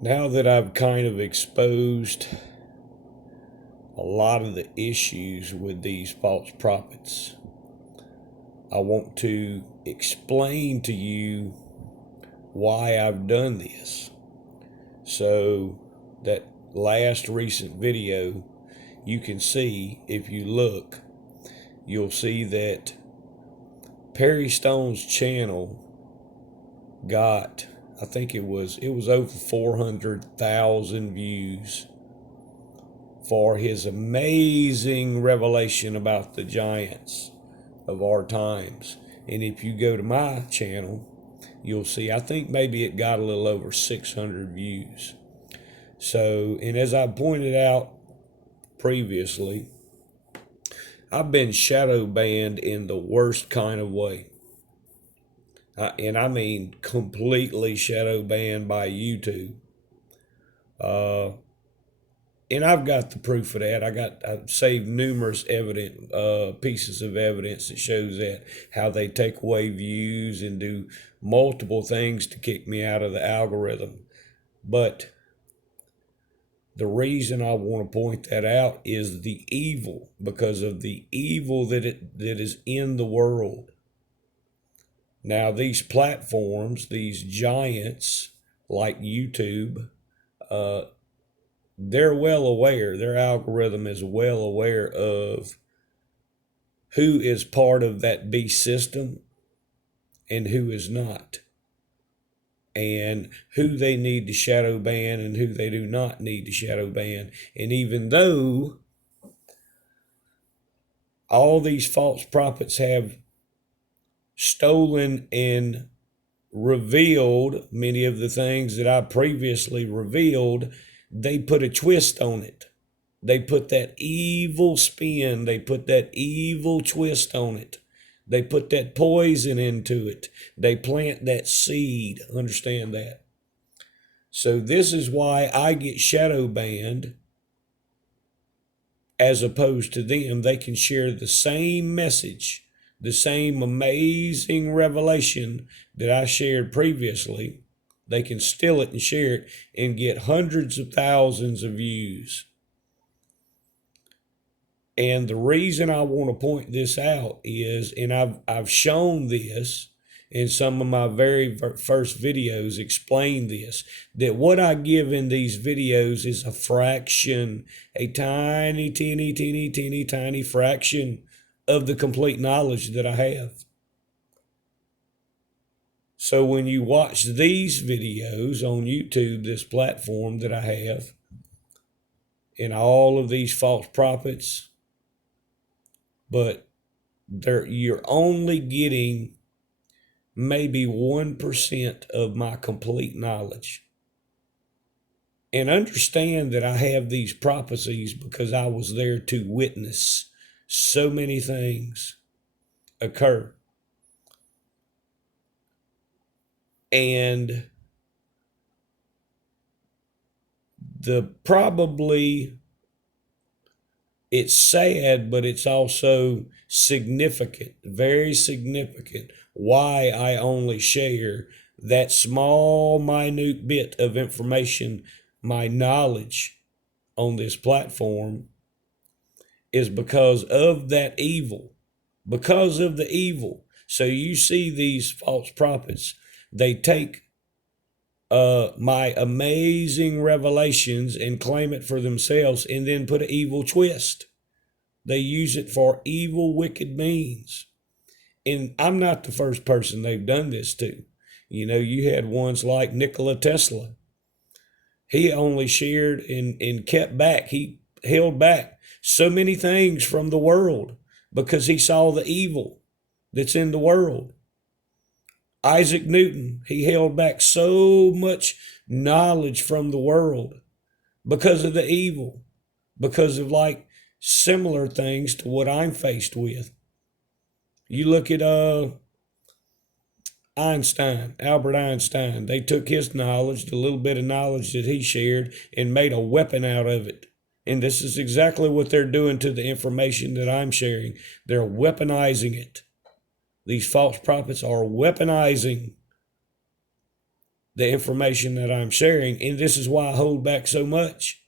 Now that I've kind of exposed a lot of the issues with these false prophets, I want to explain to you why I've done this. So, that last recent video, you can see, if you look, you'll see that Perry Stone's channel got, I think it was over 400,000 views for his amazing revelation about the giants of our times. And if you go to my channel, you'll see, I think maybe it got a little over 600 views. So, and as I pointed out previously, I've been shadow banned in the worst kind of way. And I mean completely shadow banned by YouTube. And I've got the proof of that. I've saved numerous pieces of evidence that shows that, how they take away views and do multiple things to kick me out of the algorithm. But the reason I want to point that out is the evil, because of the evil that is in the world. Now, these platforms, these giants like YouTube, they're well aware, their algorithm is well aware of who is part of that beast system and who is not, and who they need to shadow ban and who they do not need to shadow ban. And even though all these false prophets have stolen and revealed many of the things that I previously revealed, they put a twist on it. They put that evil spin. They put that evil twist on it. They put that poison into it. They plant that seed. Understand that. So this is why I get shadow banned as opposed to them. They can share the same message, the same amazing revelation that I shared previously. They can steal it and share it and get hundreds of thousands of views. And the reason I want to point this out is, and I've shown this in some of my very first videos, explain this, that what I give in these videos is a fraction, a tiny, teeny fraction of the complete knowledge that I have. So when you watch these videos on YouTube, this platform that I have, and all of these false prophets, but you're only getting maybe 1% of my complete knowledge. And understand that I have these prophecies because I was there to witness so many things occur. And it's sad, but it's also significant, very significant, why I only share that small, minute bit of information, my knowledge on this platform, is because of that evil, because of the evil. So you see these false prophets, they take my amazing revelations and claim it for themselves and then put an evil twist. They use it for evil, wicked means. And I'm not the first person they've done this to. You know, you had ones like Nikola Tesla. He only shared and kept back. He held back so many things from the world because he saw the evil that's in the world. Isaac Newton, he held back so much knowledge from the world because of the evil, because of like similar things to what I'm faced with. You look at Einstein, Albert Einstein. They took his knowledge, the little bit of knowledge that he shared, and made a weapon out of it. And this is exactly what they're doing to the information that I'm sharing. They're weaponizing it. These false prophets are weaponizing the information that I'm sharing. And this is why I hold back so much.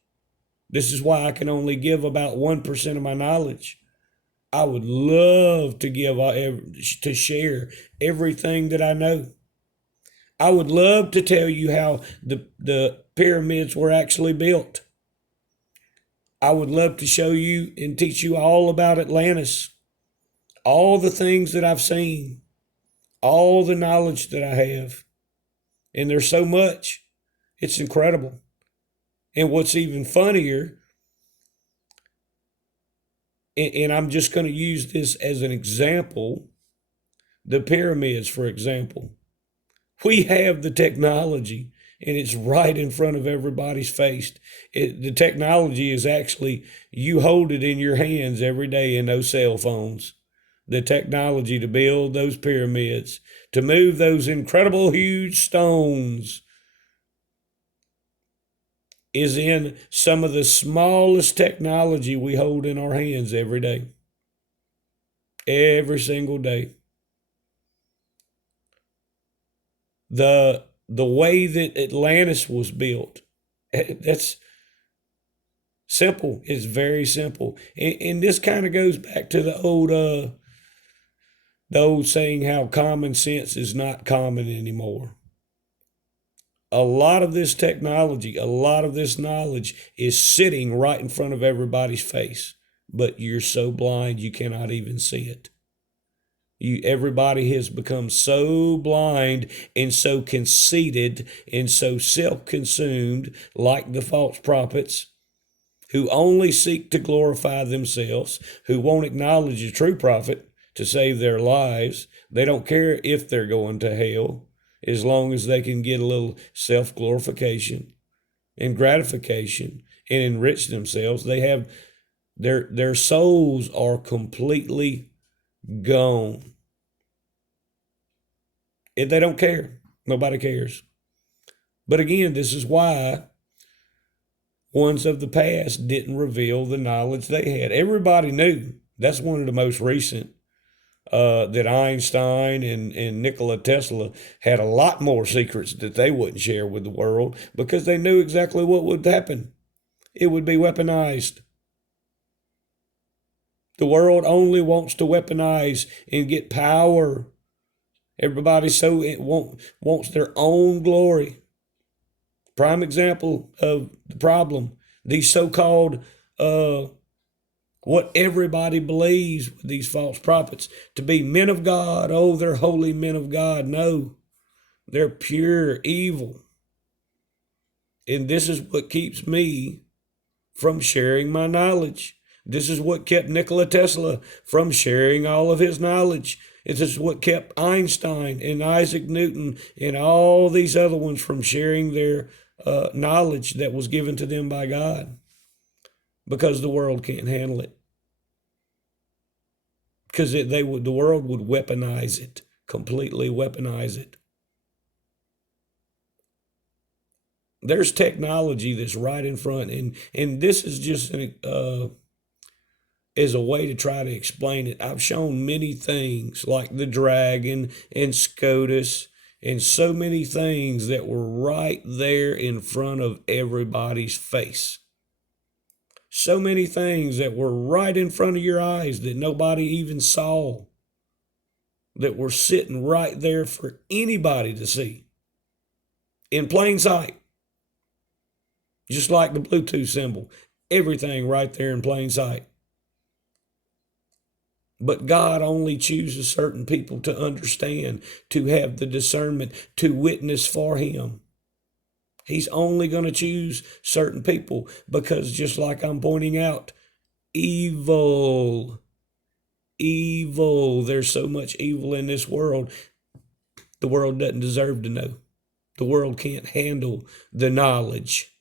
This is why I can only give about 1% of my knowledge. I would love to to share everything that I know. I would love to tell you how the pyramids were actually built. I would love to show you and teach you all about Atlantis, all the things that I've seen, all the knowledge that I have. And there's so much. It's incredible. And what's even funnier, and I'm just going to use this as an example, the pyramids, for example. We have the technology, and it's right in front of everybody's face. The technology is actually, you hold it in your hands every day in those cell phones. The technology to build those pyramids, to move those incredible huge stones, is in some of the smallest technology we hold in our hands every day. Every single day. The way that Atlantis was built, that's simple. It's very simple. And this kind of goes back to the old saying how common sense is not common anymore. A lot of this technology, a lot of this knowledge is sitting right in front of everybody's face, but you're so blind you cannot even see it. Everybody has become so blind and so conceited and so self-consumed, like the false prophets, who only seek to glorify themselves, who won't acknowledge a true prophet to save their lives. They don't care if they're going to hell, as long as they can get a little self-glorification and gratification and enrich themselves. They have their souls are completely gone. If they don't care, nobody cares. But again, this is why ones of the past didn't reveal the knowledge they had. Everybody knew. That's one of the most recent, that Einstein and Nikola Tesla had a lot more secrets that they wouldn't share with the world, because they knew exactly what would happen. It would be weaponized. The world only wants to weaponize and get power. Everybody wants their own glory. Prime example of the problem, these so-called, what everybody believes with these false prophets, to be men of God. Oh, they're holy men of God. No, they're pure evil. And this is what keeps me from sharing my knowledge. This is what kept Nikola Tesla from sharing all of his knowledge. This is what kept Einstein and Isaac Newton and all these other ones from sharing their knowledge that was given to them by God, because the world can't handle it. Because the world would weaponize it, completely weaponize it. There's technology that's right in front, and this is just as a way to try to explain it. I've shown many things like the dragon and SCOTUS and so many things that were right there in front of everybody's face. So many things that were right in front of your eyes that nobody even saw, that were sitting right there for anybody to see in plain sight. Just like the Bluetooth symbol, everything right there in plain sight. But God only chooses certain people to understand, to have the discernment, to witness for him. He's only going to choose certain people because, just like I'm pointing out, evil. There's so much evil in this world. The world doesn't deserve to know. The world can't handle the knowledge,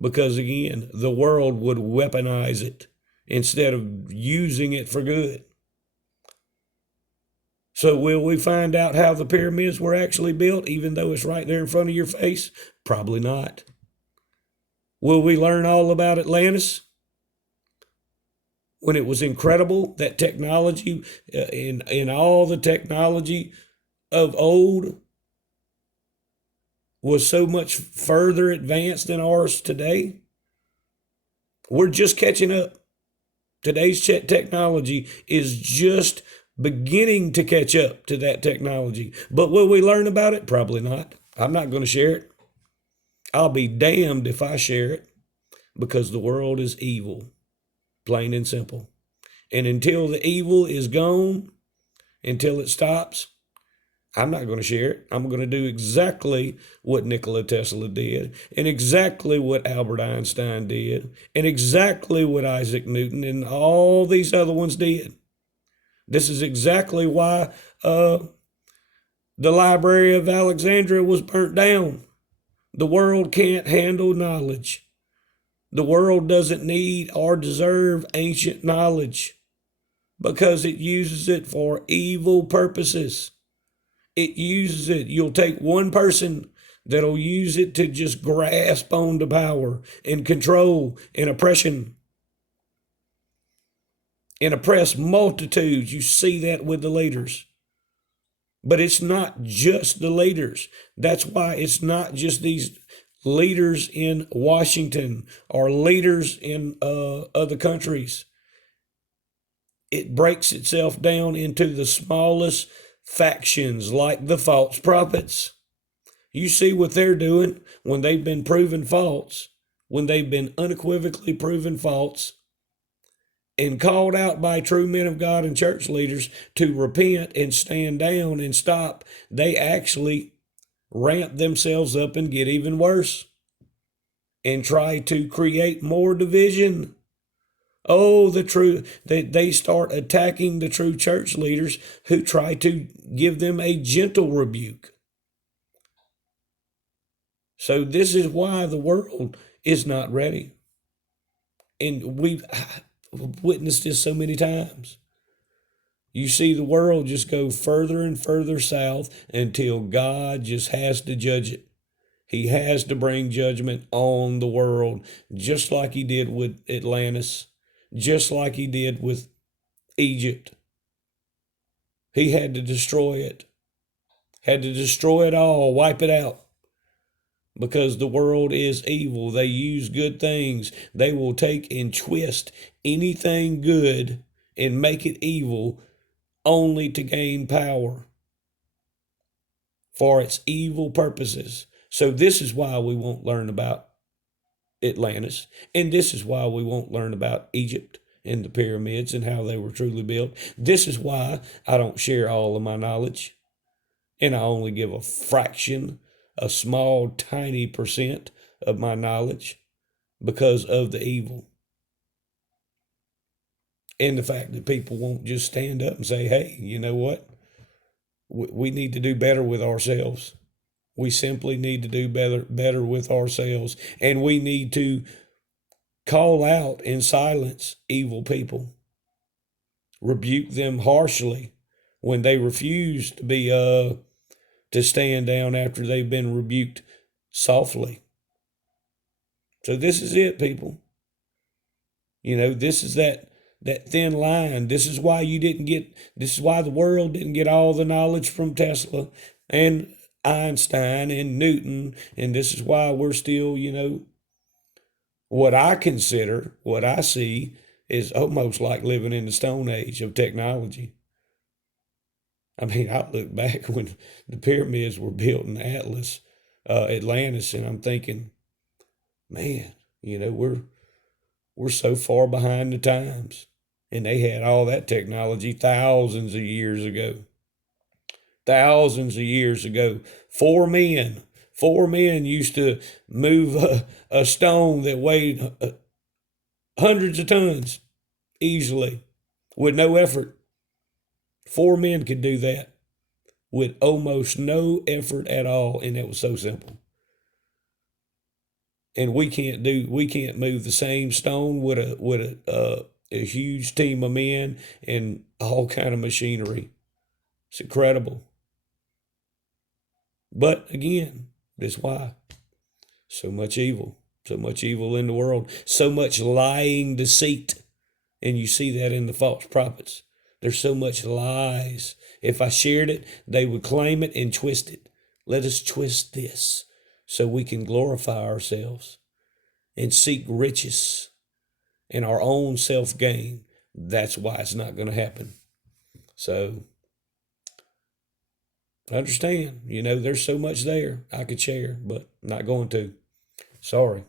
because, again, the world would weaponize it instead of using it for good. So will we find out how the pyramids were actually built, even though it's right there in front of your face? Probably not. Will we learn all about Atlantis? When it was incredible, that technology, in all the technology of old, was so much further advanced than ours today. We're just catching up. Today's technology is just beginning to catch up to that technology. But will we learn about it? Probably not. I'm not going to share it. I'll be damned if I share it, because the world is evil, plain and simple. And until the evil is gone, until it stops, I'm not going to share it. I'm going to do exactly what Nikola Tesla did, and exactly what Albert Einstein did, and exactly what Isaac Newton and all these other ones did. This is exactly why the Library of Alexandria was burnt down. The world can't handle knowledge. The world doesn't need or deserve ancient knowledge, because it uses it for evil purposes. It uses it. You'll take one person that'll use it to just grasp on to power and control and oppression and oppress multitudes. You see that with the leaders. But it's not just the leaders. That's why it's not just these leaders in Washington or leaders in other countries. It breaks itself down into the smallest factions, like the false prophets. You see what they're doing when they've been proven false, when they've been unequivocally proven false and called out by true men of God and church leaders to repent and stand down and stop. They actually ramp themselves up and get even worse and try to create more division. Oh, they start attacking the true church leaders who try to give them a gentle rebuke. So this is why the world is not ready. And we've witnessed this so many times. You see the world just go further and further south until God just has to judge it. He has to bring judgment on the world, just like he did with Atlantis, just like he did with Egypt. He had to destroy it, had to destroy it all, wipe it out, because the world is evil. They use good things. They will take and twist anything good and make it evil only to gain power for its evil purposes. So this is why we won't learn about Atlantis, and this is why we won't learn about Egypt and the pyramids and how they were truly built. This is why I don't share all of my knowledge, and I only give a fraction, a small, tiny percent of my knowledge, because of the evil. And the fact that people won't just stand up and say, hey, you know what? We need to do better with ourselves. We simply need to do better with ourselves. And we need to call out and silence evil people. Rebuke them harshly when they refuse to be to stand down after they've been rebuked softly. So this is it, people. You know, this is that thin line. This is why the world didn't get all the knowledge from Tesla and Einstein and Newton. And this is why we're still, what I see is almost like living in the Stone Age of technology. I mean, I look back when the pyramids were built in Atlantis, and I'm thinking, man, we're so far behind the times. And they had all that technology thousands of years ago. Thousands of years ago. Four men used to move a stone that weighed hundreds of tons easily with no effort. 4 men could do that with almost no effort at all, and it was so simple. And we can't move the same stone with a huge team of men and all kind of machinery. It's incredible. But again, that's why so much evil in the world, so much lying, deceit. And you see that in the false prophets. There's so much lies. If I shared it, they would claim it and twist it. Let us twist this. so we can glorify ourselves and seek riches and our own self gain, that's why it's not going to happen. So understand, there's so much there I could share, but not going to. Sorry.